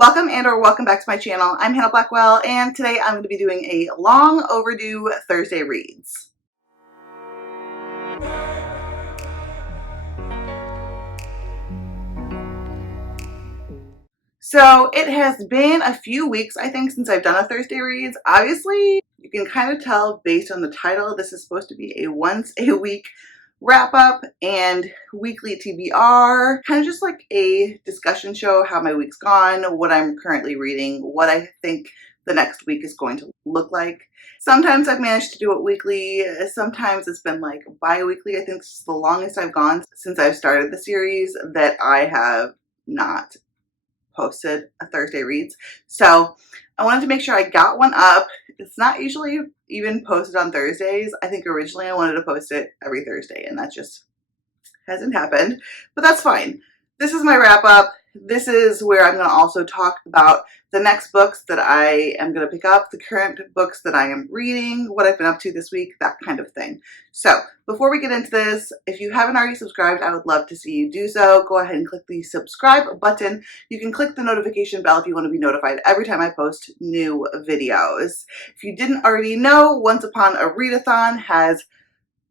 Welcome or welcome back to my channel. I'm Hannah Blackwell, and today I'm going to be doing a long overdue Thursday reads. So it has been a few weeks, I think, since I've done a Thursday reads. Obviously, you can kind of tell based on the title, this is supposed to be a once a week wrap up and weekly TBR, kind of just like a discussion show, how my week's gone, what I'm currently reading, what I think the next week is going to look like. Sometimes I've managed to do it weekly, sometimes it's been like bi-weekly. I think this is the longest I've gone since I've started the series that I have not posted a Thursday reads. So I wanted to make sure I got one up. It's not usually even posted on Thursdays. I think originally I wanted to post it every Thursday, and that just hasn't happened, but that's fine. This is my wrap up. This is where I'm going to also talk about the next books that I am going to pick up, the current books that I am reading, what I've been up to this week, that kind of thing. So before we get into this, if you haven't already subscribed, I would love to see you do so. Go ahead and click the subscribe button. You can click the notification bell if you want to be notified every time I post new videos. If you didn't already know, Once Upon a Readathon has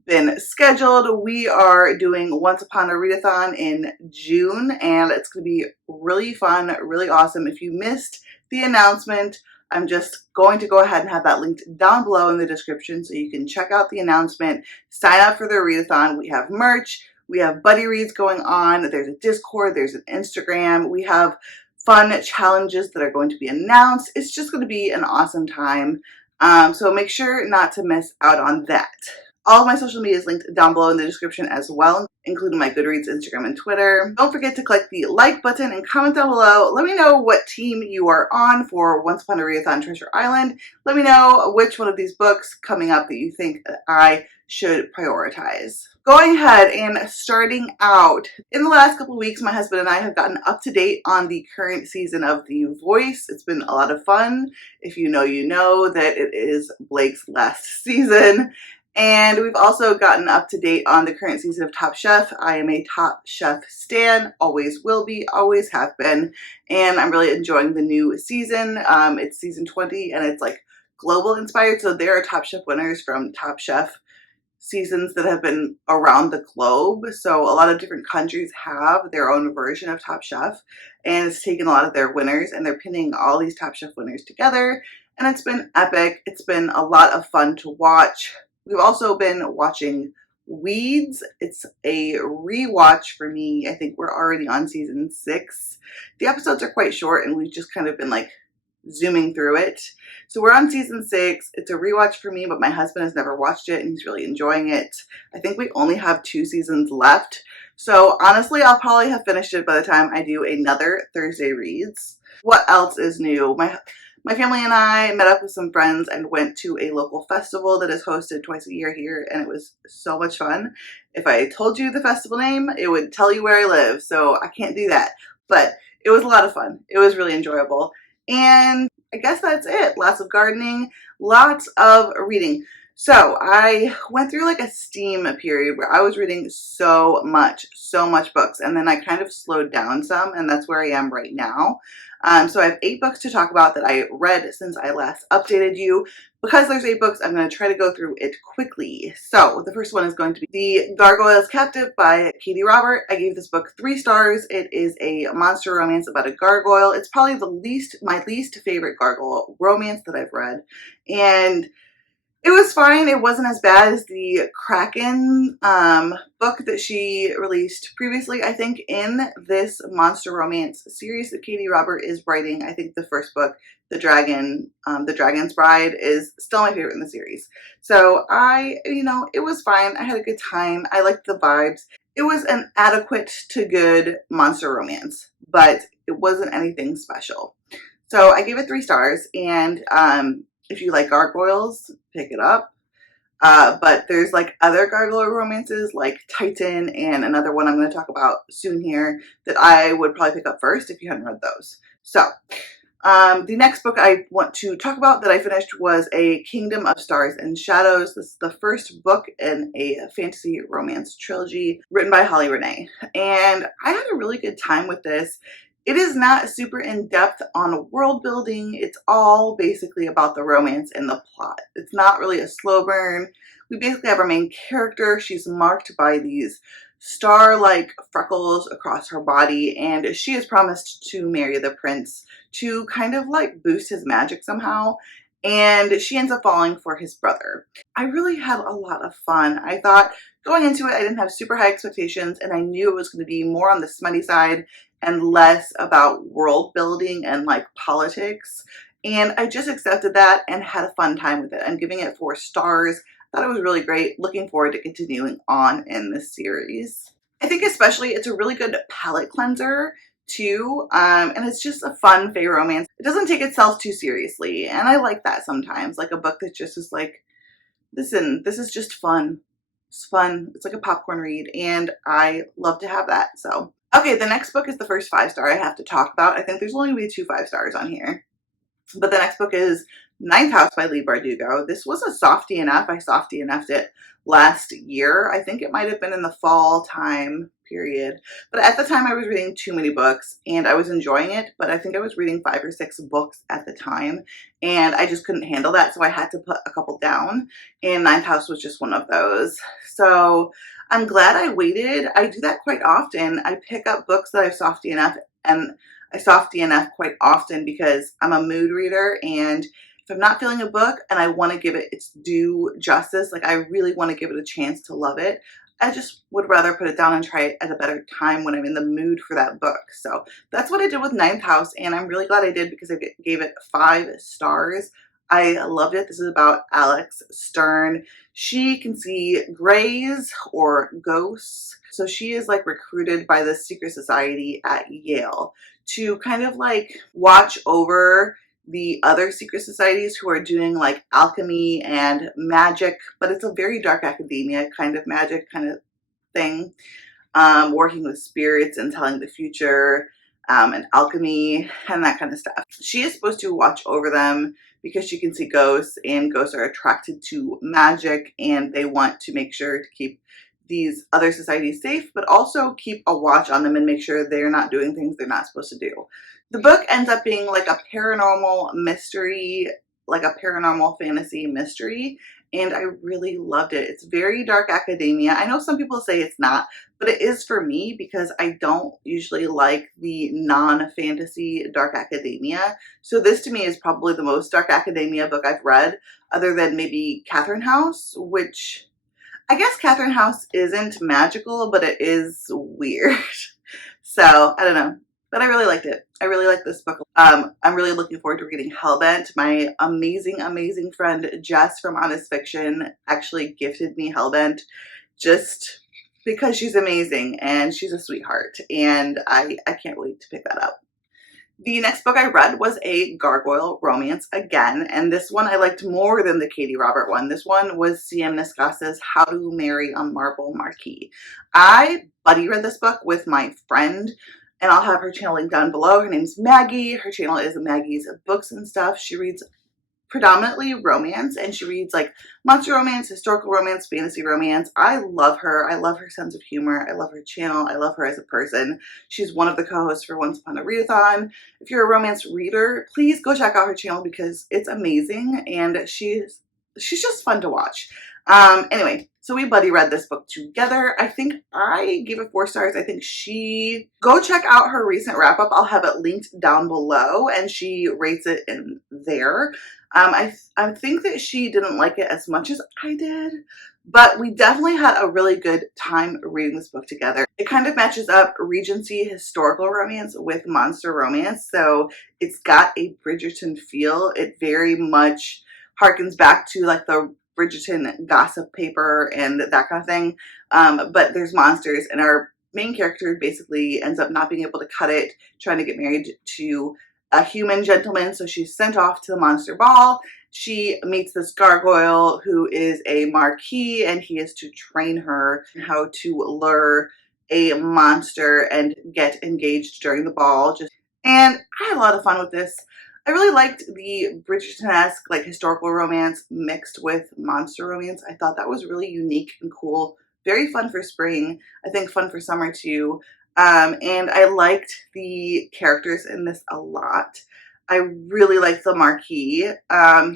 been scheduled. We are doing Once Upon a Readathon in June, and it's going to be really fun, really awesome. If you missed the announcement, I'm just going to go ahead and have that linked down below in the description so you can check out the announcement, sign up for the readathon. We have merch, we have buddy reads going on, there's a Discord, there's an Instagram, we have fun challenges that are going to be announced. It's just going to be an awesome time, so make sure not to miss out on that. All of my social media is linked down below in the description as well, including my Goodreads, Instagram, and Twitter. Don't forget to click the like button and comment down below. Let me know what team you are on for Once Upon a Readathon Treasure Island. Let me know which one of these books coming up that you think that I should prioritize. Going ahead and starting out, in the last couple of weeks, my husband and I have gotten up to date on the current season of The Voice. It's been a lot of fun. If you know that it is Blake's last season. And we've also gotten up to date on the current season of Top Chef. I am a Top Chef stan, always will be, always have been, and I'm really enjoying the new season. It's season 20 and it's like global inspired, so there are Top Chef winners from Top Chef seasons that have been around the globe. So a lot of different countries have their own version of Top Chef, and it's taken a lot of their winners and they're pinning all these Top Chef winners together, and it's been epic. It's been a lot of fun to watch. We've also been watching Weeds. It's a rewatch for me. I think we're already on season 6. The episodes are quite short and we've just kind of been like zooming through it. So we're on season 6. It's a rewatch for me, but my husband has never watched it and he's really enjoying it. I think we only have 2 seasons left. So honestly, I'll probably have finished it by the time I do another Thursday reads. What else is new? My family and I met up with some friends and went to a local festival that is hosted twice a year here, and it was so much fun. If I told you the festival name, it would tell you where I live, so I can't do that. But it was a lot of fun. It was really enjoyable. And I guess that's it. Lots of gardening, lots of reading. So I went through like a steam period where I was reading so much books, and then I kind of slowed down some, and that's where I am right now. So I have 8 books to talk about that I read since I last updated you. Because there's 8 books, I'm going to try to go through it quickly. So the first one is going to be The Gargoyles Captive by Katie Robert. I gave this book 3 stars. It is a monster romance about a gargoyle. It's probably my least favorite gargoyle romance that I've read. And it was fine. It wasn't as bad as the Kraken book that she released previously. I think in this monster romance series that Katie Robert is writing, I think the first book, The Dragon's Bride, is still my favorite in the series. So it was fine. I had a good time. I liked the vibes. It was an adequate to good monster romance, but it wasn't anything special. So I gave it 3 stars, and if you like gargoyles, pick it up. But there's like other gargoyle romances like Titan and another one I'm going to talk about soon here that I would probably pick up first if you hadn't read those. So the next book I want to talk about that I finished was A Kingdom of Stars and Shadows. This is the first book in a fantasy romance trilogy written by Holly Renee. And I had a really good time with this. It is not super in-depth on world building. It's all basically about the romance and the plot. It's not really a slow burn. We basically have our main character. She's marked by these star-like freckles across her body, and she is promised to marry the prince to kind of like boost his magic somehow. And she ends up falling for his brother. I really had a lot of fun. I thought going into it, I didn't have super high expectations, and I knew it was going to be more on the smutty side and less about world building and like politics. And I just accepted that and had a fun time with it. I'm giving it 4 stars. Thought it was really great. Looking forward to continuing on in this series. I think especially it's a really good palate cleanser too, and it's just a fun fae romance. It doesn't take itself too seriously, and I like that sometimes. Like a book that just is like, listen, this is just fun. It's fun. It's like a popcorn read, and I love to have that. So, okay, the next book is the first 5-star I have to talk about. I think there's only going to be 2 5-stars on here. But the next book is Ninth House by Leigh Bardugo. This was a softie enough. I softie enoughed it last year. I think it might have been in the fall time period. But at the time I was reading too many books and I was enjoying it, but I think I was reading 5 or 6 books at the time and I just couldn't handle that. So I had to put a couple down, and Ninth House was just one of those. So I'm glad I waited. I do that quite often. I pick up books that I've softie enough, and I softie enough quite often because I'm a mood reader, and if I'm not feeling a book and I want to give it its due justice, like I really want to give it a chance to love it, I just would rather put it down and try it at a better time when I'm in the mood for that book. So that's what I did with Ninth House, and I'm really glad I did because I gave it 5 stars. I loved it. This is about Alex Stern. She can see grays or ghosts. So she is like recruited by the secret society at Yale to kind of like watch over the other secret societies who are doing like alchemy and magic, but it's a very dark academia kind of magic kind of thing, working with spirits and telling the future, and alchemy and that kind of stuff. She is supposed to watch over them because she can see ghosts, and ghosts are attracted to magic, and they want to make sure to keep these other societies safe, but also keep a watch on them and make sure they're not doing things they're not supposed to do. The book ends up being like a paranormal mystery, like a paranormal fantasy mystery, and I really loved it. It's very dark academia. I know some people say it's not, but it is for me because I don't usually like the non-fantasy dark academia. So this to me is probably the most dark academia book I've read, other than maybe Catherine House, which I guess Catherine House isn't magical, but it is weird. So I don't know, but I really liked it. I really like this book. I'm really looking forward to reading Hellbent. My amazing, amazing friend Jess from Honest Fiction actually gifted me Hellbent just because she's amazing and she's a sweetheart, and I can't wait to pick that up. The next book I read was a Gargoyle Romance again, and this one I liked more than the Katie Robert one. This one was C.M. Niskasa's How to Marry a Marble Marquis. I buddy read this book with my friend, and I'll have her channel linked down below. Her name's Maggie. Her channel is Maggie's Books and Stuff. She reads predominantly romance, and she reads like monster romance, historical romance, fantasy romance. I love her. I love her sense of humor. I love her channel. I love her as a person. She's one of the co-hosts for Once Upon a Readathon. If you're a romance reader, please go check out her channel because it's amazing and she's just fun to watch. Anyway, so we buddy read this book together. I think I gave it 4 stars. I think go check out her recent wrap up. I'll have it linked down below, and she rates it in there. I think that she didn't like it as much as I did, but we definitely had a really good time reading this book together. It kind of matches up Regency historical romance with monster romance, so it's got a Bridgerton feel. It very much harkens back to like the Bridgerton gossip paper and that kind of thing, but there's monsters, and our main character basically ends up not being able to cut it, trying to get married to a human gentleman, so she's sent off to the monster ball. She meets this gargoyle who is a marquis, and he is to train her how to lure a monster and get engaged during the ball. And I had a lot of fun with this. I really liked the Bridgerton-esque like historical romance mixed with monster romance. I thought that was really unique and cool. Very fun for spring. I think fun for summer too. And I liked the characters in this a lot. I really like the Marquis.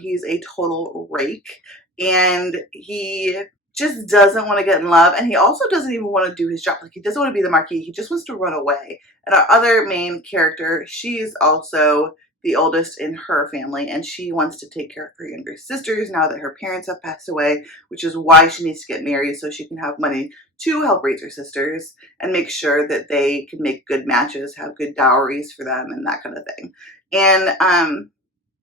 He's a total rake, and he just doesn't want to get in love, and he also doesn't even want to do his job. Like, he doesn't want to be the Marquis. He just wants to run away. And our other main character, she's also the oldest in her family, and she wants to take care of her younger sisters now that her parents have passed away, which is why she needs to get married, so she can have money to help raise her sisters and make sure that they can make good matches, have good dowries for them, and that kind of thing. And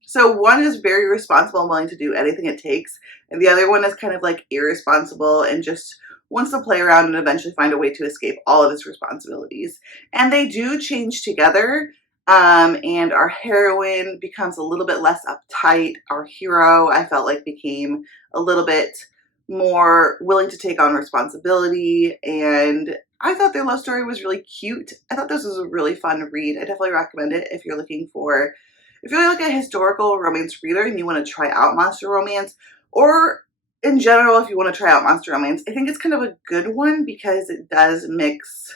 so one is very responsible and willing to do anything it takes, and the other one is kind of like irresponsible and just wants to play around and eventually find a way to escape all of his responsibilities. And they do change together, and our heroine becomes a little bit less uptight. Our hero, I felt like, became a little bit more willing to take on responsibility, and I thought their love story was really cute. I thought this was a really fun read. I definitely recommend it if you're looking for, if you're like a historical romance reader and you want to try out monster romance, or in general if you want to try out monster romance. I think it's kind of a good one because it does mix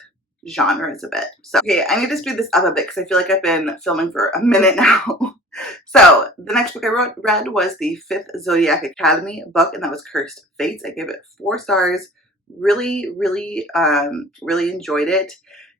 genres a bit. So, okay, I need to speed this up a bit because I feel like I've been filming for a minute now. So, the next book I read was the 5th Zodiac Academy book, and that was Cursed Fates. I gave it 4 stars. Really enjoyed it.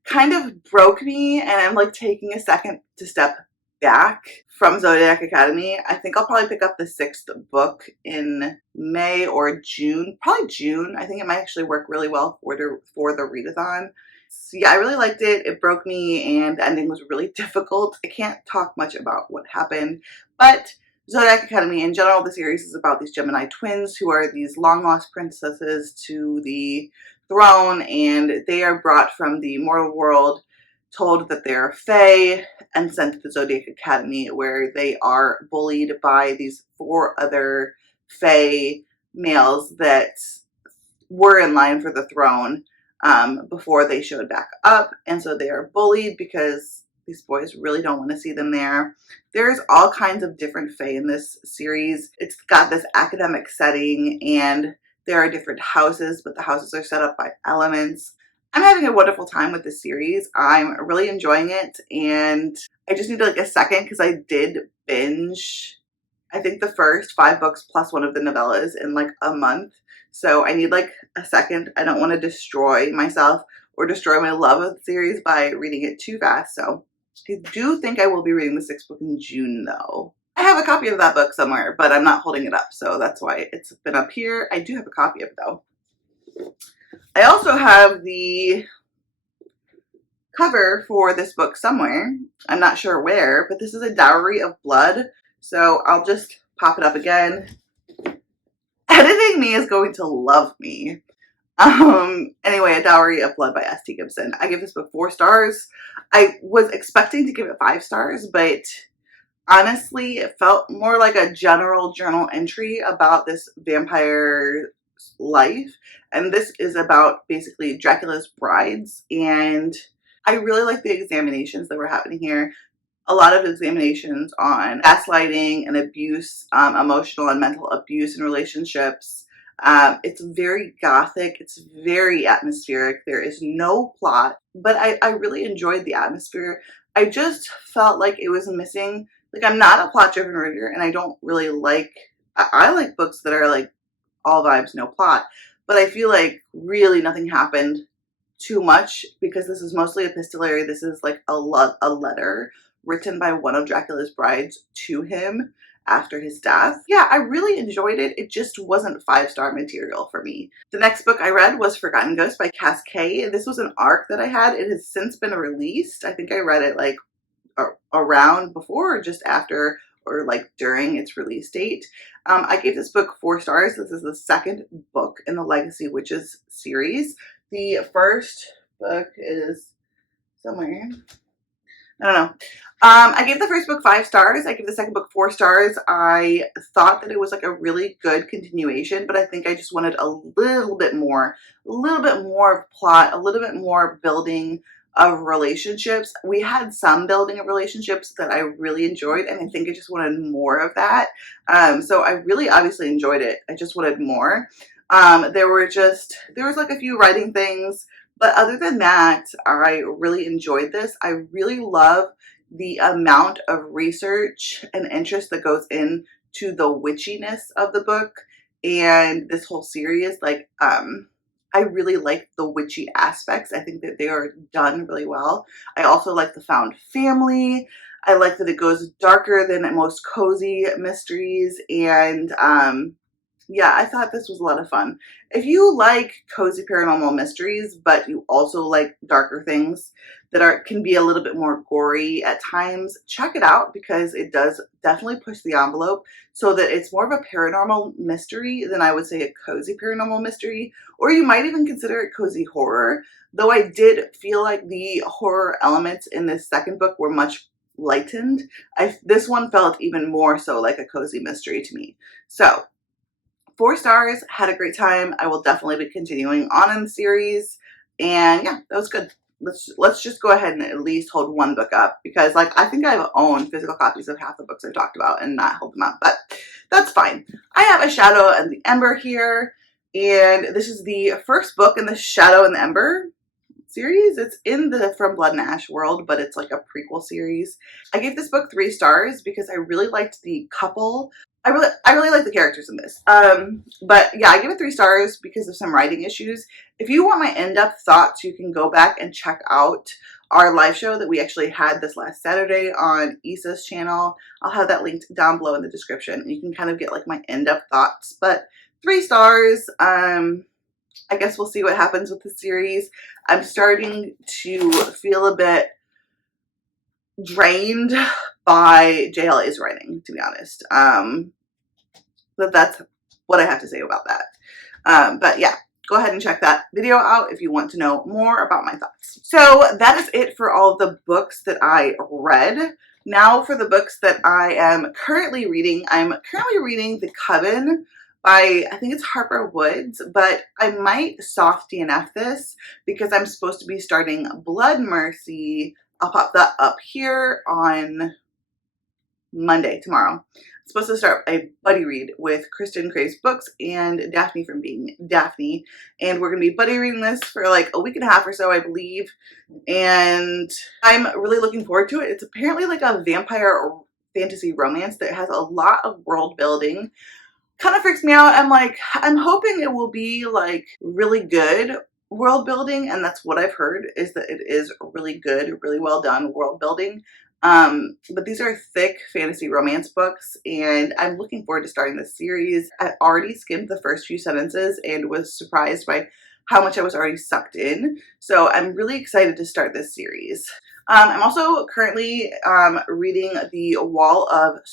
Kind of broke me, and I'm like taking a second to step back from Zodiac Academy. I think I'll probably pick up the 6th book in May or June. Probably June. I think it might actually work really well for the readathon. So yeah, I really liked it. It broke me, and the ending was really difficult. I can't talk much about what happened, but Zodiac Academy in general, the series is about these Gemini twins who are these long-lost princesses to the throne, and they are brought from the mortal world, told that they're fae, and sent to the Zodiac Academy, where they are bullied by these 4 other fae males that were in line for the throne before they showed back up. And so they are bullied because these boys really don't want to see them there. There's all kinds of different fae in this series. It's got this academic setting, and there are different houses, but the houses are set up by elements. I'm having a wonderful time with this series. I'm really enjoying it, and I just need like a second because I did binge, I think, the first 5 books plus one of the novellas in like a month. So I need like a second. I don't want to destroy myself or destroy my love of the series by reading it too fast. So I do think I will be reading the 6th book in June, though. I have a copy of that book somewhere, but I'm not holding it up, so that's why it's been up here. I do have a copy of it, though. I also have the cover for this book somewhere. I'm not sure where, but this is A Dowry of Blood. So I'll just pop it up again. Editing me is going to love me. Anyway, A Dowry of Blood by S.T. Gibson. I give this book 4 stars. I was expecting to give it 5 stars, but honestly, it felt more like a general journal entry about this vampire life. And this is about basically Dracula's brides. And I really like the examinations that were happening here. A lot of examinations on gaslighting and abuse, emotional and mental abuse in relationships. It's very gothic. It's very atmospheric. There is no plot, but I really enjoyed the atmosphere. I just felt like it was missing. Like, I'm not a plot-driven reader, and I don't really like, I like books that are like all vibes, no plot, but I feel like really nothing happened too much because this is mostly epistolary. This is like a letter written by one of Dracula's brides to him after his death. Yeah, I really enjoyed it. It just wasn't 5-star material for me. The next book I read was Forgotten Ghost by Cass Kay. This was an arc that I had. It has since been released. I think I read it like around before or just after or like during its release date. I gave this book 4 stars. This is the 2nd book in the Legacy Witches series. The first book is somewhere, I don't know. I gave the first book 5 stars. I gave the 2nd book 4 stars. I thought that it was like a really good continuation, but I think I just wanted a little bit more of plot, a little bit more building of relationships. We had some building of relationships that I really enjoyed, and I think I just wanted more of that. So I really obviously enjoyed it. I just wanted more. There was like a few writing things, But other than that, I really enjoyed this. I really love the amount of research and interest that goes into the witchiness of the book and this whole series. Like, I really like the witchy aspects. I think that they are done really well. I also like the found family. I like that it goes darker than most cozy mysteries, and yeah, I thought this was a lot of fun. If you like cozy paranormal mysteries, but you also like darker things that can be a little bit more gory at times, check it out because it does definitely push the envelope so that it's more of a paranormal mystery than I would say a cozy paranormal mystery, or you might even consider it cozy horror. Though I did feel like the horror elements in this second book were much lightened. This one felt even more so like a cozy mystery to me. So 4 stars, had a great time. I will definitely be continuing on in the series. And yeah, that was good. Let's just go ahead and at least hold one book up because like I think I've owned physical copies of half the books I've talked about and not held them up, but that's fine. I have A Shadow and the Ember here, and this is the first book in the Shadow and the Ember series. It's in the From Blood and Ash world, but it's like a prequel series. I gave this book 3 stars because I really liked the couple. I really like the characters in this. But yeah, I give it 3 stars because of some writing issues. If you want my in-depth thoughts, you can go back and check out our live show that we actually had this last Saturday on Issa's channel. I'll have that linked down below in the description. You can kind of get like my in-depth thoughts, but 3 stars. I guess we'll see what happens with the series. I'm starting to feel a bit drained by JLA's writing, to be honest. But that's what I have to say about that. But yeah, go ahead and check that video out if you want to know more about my thoughts. So that is it for all of the books that I read. Now for the books that I am currently reading. I'm currently reading The Coven by, I think it's Harper Woods, but I might soft DNF this because I'm supposed to be starting Blood Mercy. I'll pop that up here on Monday, tomorrow. I'm supposed to start a buddy read with Kristen Craves Books and Daphne from Being Daphne, and we're going to be buddy reading this for like a week and a half or so, I believe, and I'm really looking forward to it. It's apparently like a vampire fantasy romance that has a lot of world building. Kind of freaks me out. I'm hoping it will be like really good world building, and that's what I've heard, is that it is really good, really well done world building. But these are thick fantasy romance books, and I'm looking forward to starting this series. I already skimmed the first few sentences and was surprised by how much I was already sucked in. So I'm really excited to start this series. I'm also currently reading The Wall of